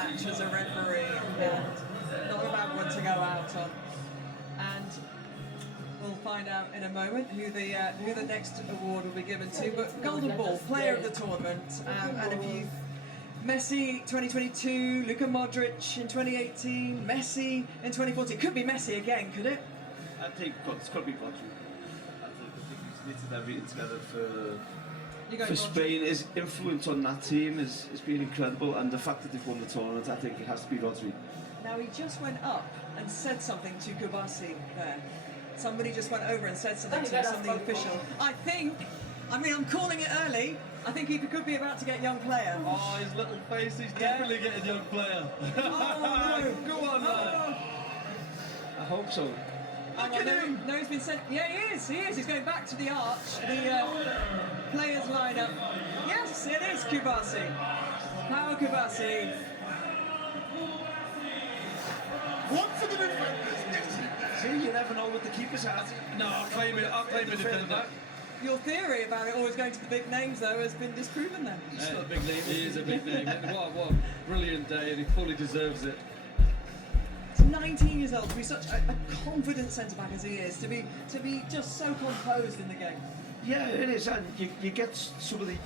match as a referee, and not a bad one to go out on. And we'll find out in a moment who the next award will be given to. But Golden Ball, player of the tournament, and if you Messi 2022, Luka Modric in 2018, Messi in 2014. Could be Messi again, could it? I think it's got to be Rodri. I think he's knitted everything together for Spain. His influence on that team has been incredible, and the fact that they've won the tournament, I think it has to be Rodri. Now he just went up and said something to Kubasi there. Somebody just went over and said something to him, something official. I'm calling it early. I think he could be about to get young player. Oh, his little face, he's definitely getting young player. Oh, no. Go on, man. I hope so. Look at him. No, he's been sent. Yeah, he is. He's going back to the arch. The players line up. Yes, it is Kubasi. Power Kubasi. One for the defenders. See, you never know what the keeper's at. No, I'll claim it defender. Your theory about it always going to the big names, though, has been disproven then. He's not a big name. He is a big name. What a brilliant day, and he fully deserves it. He's 19 years old, to be such a confident centre-back as he is, to be just so composed in the game. Yeah, it is, and you get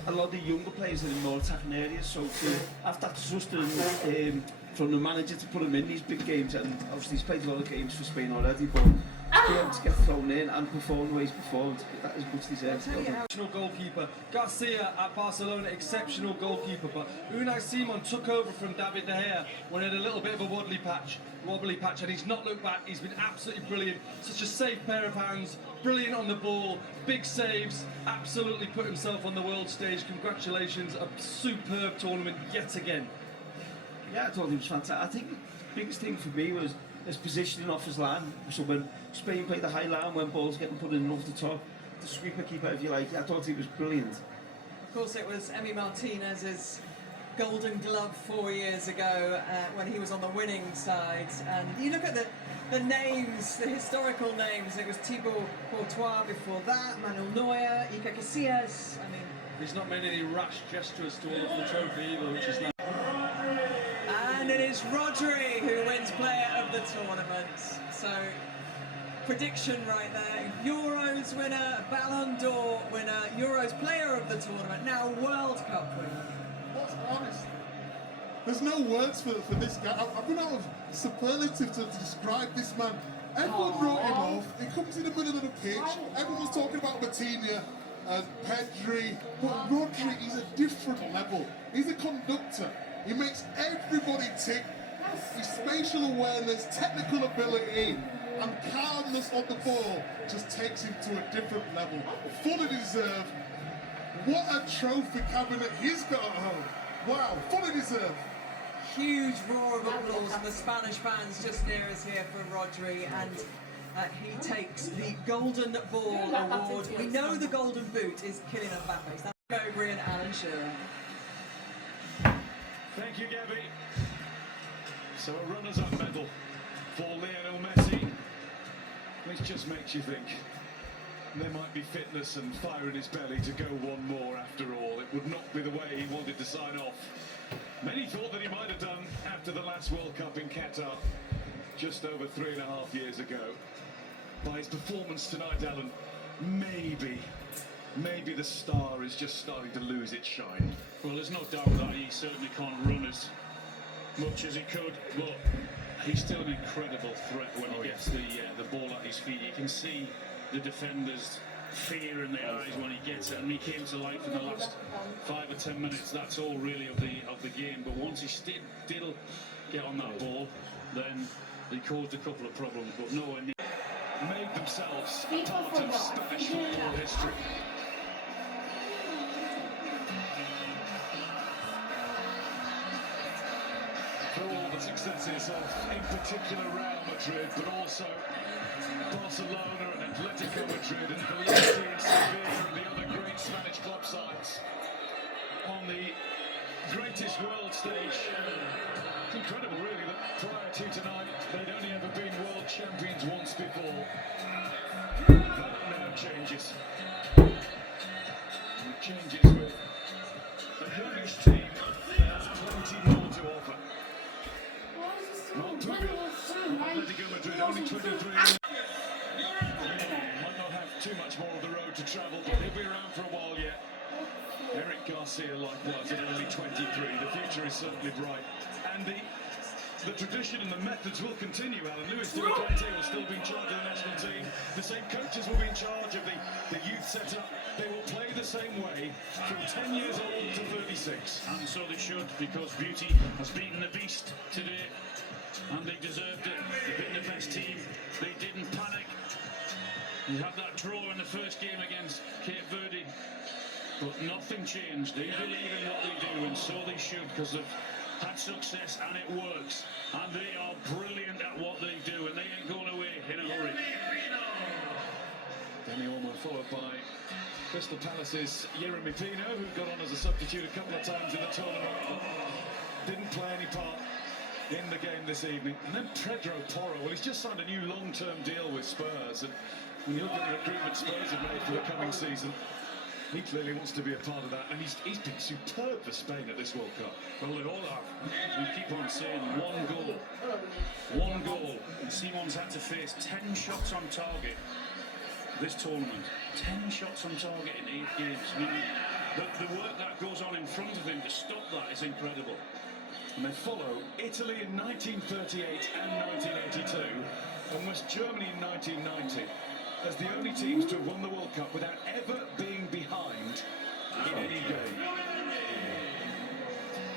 a lot of the younger players in the more attacking areas, so to have that trust from the manager to put him in these big games, and obviously he's played a lot of games for Spain already, but to be able to get thrown in and perform the way he's performed, that is much deserved. Exceptional goalkeeper. Garcia at Barcelona, exceptional goalkeeper, but Unai Simon took over from David De Gea when he had a little bit of a wobbly patch, and he's not looked back. He's been absolutely brilliant. Such a safe pair of hands, brilliant on the ball, big saves, absolutely put himself on the world stage. Congratulations, a superb tournament yet again. Yeah, I thought he was fantastic. I think the biggest thing for me was his positioning off his line. So when Spain played the high line, when balls getting put in off the top, the sweeper keeper, if you like, I thought he was brilliant. Of course, it was Emi Martinez's Golden Glove 4 years ago when he was on the winning side. And you look at the names, the historical names. It was Thibaut Courtois before that, Manuel Neuer, Iker Casillas. I mean, he's not made any rash gestures towards the trophy either, which is nice. And it is Rodri who wins player of the tournament. So, prediction right there. Euros winner, Ballon d'Or winner, Euros player of the tournament, now World Cup winner. What's honest? There's no words for this guy. I've run out of superlative to describe this man. Everyone wrote him off. He comes in the middle of the pitch. Everyone's talking about Matinha and Pedri. But Rodri, he's a different level. He's a conductor. He makes everybody tick. His spatial awareness, technical ability, and calmness on the ball just takes him to a different level. Fully deserved. What a trophy cabinet he's got at home. Wow, fully deserved. Huge roar of applause from the Spanish fans just near us here for Rodri, and he takes the Golden Ball award. We know the Golden Boot is Kylian Mbappe. That's Mowbray and Alan Shearer. Thank you, Gabby. So a runners-up medal for Lionel Messi, which just makes you think there might be fitness and fire in his belly to go one more after all. It would not be the way he wanted to sign off. Many thought that he might have done after the last World Cup in Qatar, just over 3.5 years ago. By his performance tonight, Alan, maybe the star is just starting to lose its shine. Well, there's no doubt that he certainly can't run as much as he could, but he's still an incredible threat when he gets the ball at his feet. You can see the defenders' fear in their eyes when he gets it, and he came to life in the last 5 or 10 minutes. That's all really of the game. But once he did get on that ball, then he caused a couple of problems, but nowhere near. Made themselves a part of Spanish football history. For all the successes of, in particular, Real Madrid, but also Barcelona and Atletico Madrid and Valencia and Sevilla and the other great Spanish club sides on the greatest world stage. It's incredible, really, that prior to tonight, they'd only ever been world champions once before. That now changes. It changes with a English team that has plenty more to offer. only 23. Might not have too much more of the road to travel, but he'll be around for a while yet. Eric Garcia likewise at only 23. The future is certainly bright. And the tradition and the methods will continue. Alan Luis de la Fuente will still be in charge of the national team. The same coaches will be in charge of the youth setup. They will play the same way from 10 years old to 36. And so they should, because Beauty has beaten the beast today, and they deserved it. They've been the best team. They didn't panic. They had that draw in the first game against Cape Verde, but nothing changed. They believe in what they do, and so they should, because they've had success and it works. And they are brilliant at what they do, and they ain't going away in a hurry. Danny Olmo followed by Crystal Palace's Yeremy Pino, who got on as a substitute a couple of times in the tournament, but didn't play any part in the game this evening. And then Pedro Porro, well, he's just signed a new long-term deal with Spurs, and when you look at the recruitment Spurs have made for the coming season, he clearly wants to be a part of that, and he's been superb for Spain at this World Cup. Well, they all have. We keep on saying one goal, and Simon's had to face 10 shots on target this tournament. 10 shots on target in 8 games. I mean, the work that goes on in front of him to stop that is incredible. And they follow Italy in 1938 and 1982, and West Germany in 1990 as the only teams to have won the World Cup without ever being behind in any game.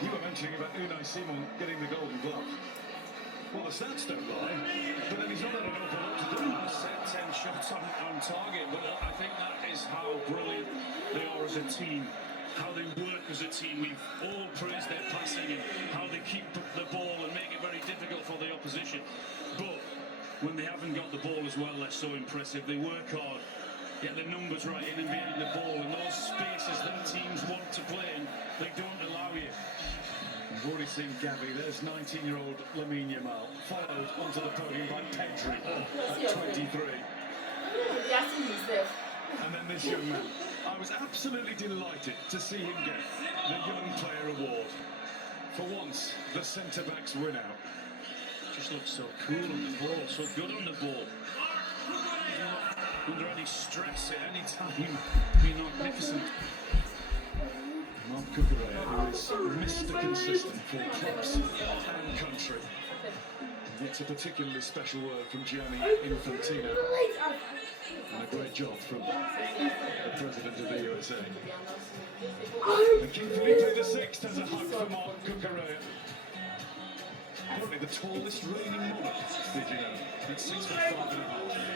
You were mentioning about Unai Simon getting the Golden Glove. Well, the stats don't lie, but then he's not had an awful lot to do. Set 10 shots on target, but I think that is how brilliant they are as a team, how they work as a team. We've all praised their passing and how they keep the ball and make it very difficult for the opposition. But when they haven't got the ball as well, they're so impressive. They work hard, get the numbers right in and behind the ball, and those spaces that teams want to play in, they don't allow you. We've already seen Gavi. There's 19-year-old Lamine Yamal, followed onto the podium by Pedri at 23. And then this young man. I was absolutely delighted to see him get the Young Player Award. For once, the centre-backs win out. Just looks so cool on the ball, so good on the ball. He's not under any stress at any time. Being magnificent. Mark Cucurella, who is Mr. Consistent for clubs and country. Gets a particularly special word from Gianni Infantino. And a great job from the President of the USA. And King Felipe VI has a hug for Mark Cucurella. Probably the tallest reigning monarch, did you know? At 6'5.5".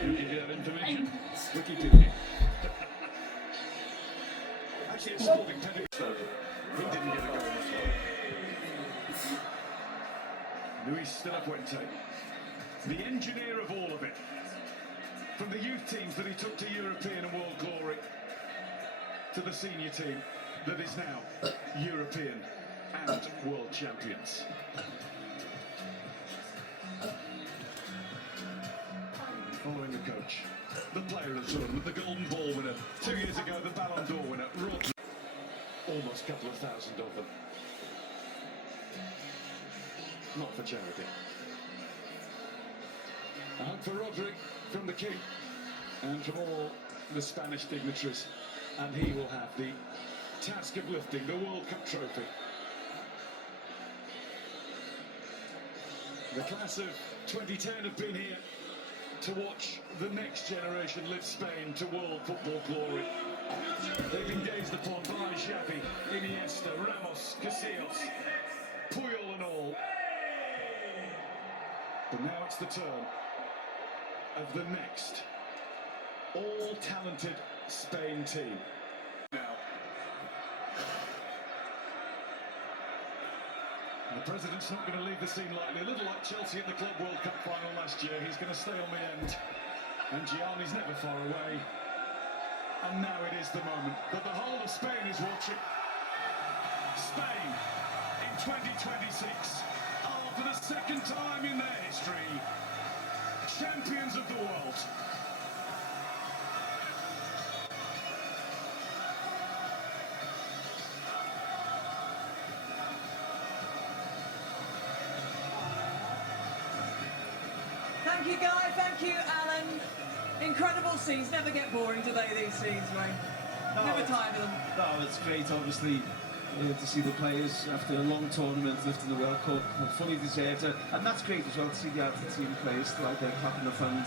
Who gave you that information? Wikipedia. Actually, it's sporting pedigree. He didn't get a goal. Luis de la Fuente, the engineer of all of it. From the youth teams that he took to European and world glory, to the senior team that is now European and world champions. Following the coach, the player of the tournament, the Golden Ball winner, 2 years ago the Ballon d'Or winner, Rodri. Almost a couple of thousand of them. Not for charity. A hug for Rodri from the King and from all the Spanish dignitaries, and he will have the task of lifting the World Cup trophy. The class of 2010 have been here to watch the next generation lift Spain to world football glory. They've been gazed upon by Xavi, Iniesta, Ramos, Casillas, Puyol and all. But now it's the turn of the next all-talented Spain team. Now. And the President's not going to leave the scene lightly. A little like Chelsea at the Club World Cup final last year. He's going to stay on the end. And Gianni's never far away. And now it is the moment that the whole of Spain is watching. Spain in 2026 are for the second time in their history champions of the world. Thank Thank you, Guy. Thank you, Alan. Incredible scenes. Never get boring, do they, these scenes, Wayne? No, Never tired of them. No, it's great, obviously, to see the players after a long tournament lifting the World Cup, and fully deserved it. And that's great as well to see the Argentine players still out there clapping their fans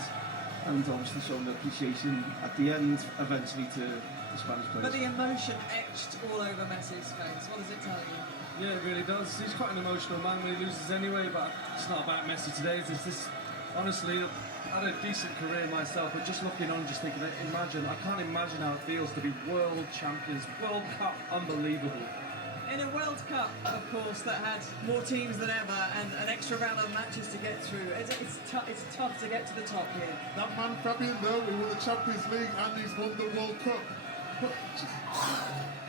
and obviously showing their appreciation at the end, eventually, to the Spanish players. But the emotion etched all over Messi's face. What does it tell you? Yeah, it really does. He's quite an emotional man when he loses anyway, but it's not about Messi today. It's this, honestly, I had a decent career myself, but just looking on, just thinking, I can't imagine how it feels to be world champions. World Cup, unbelievable. In a World Cup, of course, that had more teams than ever and an extra round of matches to get through, it's tough to get to the top here. That man Fabian though, he won the Champions League and he's won the World Cup. But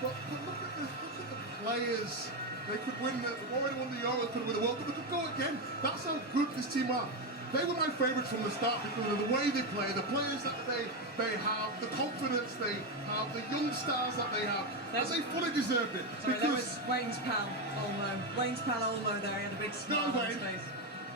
look at the players. They could win they've already won the Euro, could win the World Cup, they could go again. That's how good this team are. They were my favourites from the start because of the way they play, the players that they have, the confidence they have, the young stars that they have, and they fully deserved it. Sorry, that was Wayne's pal, Olmo. Wayne's pal Olmo there, he had a big smile on his face.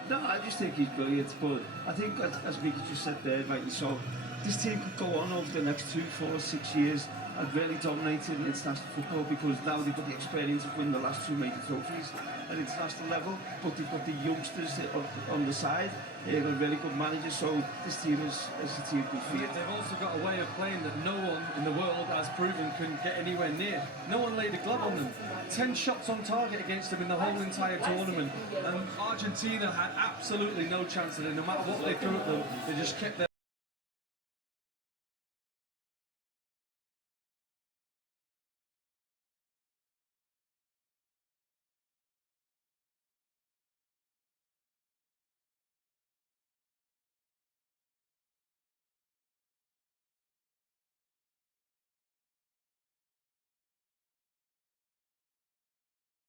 No, I just think he's brilliant, but I think, as Mickey just said there, rightly so, this team could go on over the next 2, 4, 6 years and really dominate in international football, because now they've got the experience of winning the last 2 major trophies at international level, but they've got the youngsters on the side, they're really good managers, so this team is a team good for you. They've also got a way of playing that no one in the world has proven can get anywhere near. No one laid a glove on them. 10 shots on target against them in the whole entire tournament, and Argentina had absolutely no chance of it. No matter what they threw at them, they just kept their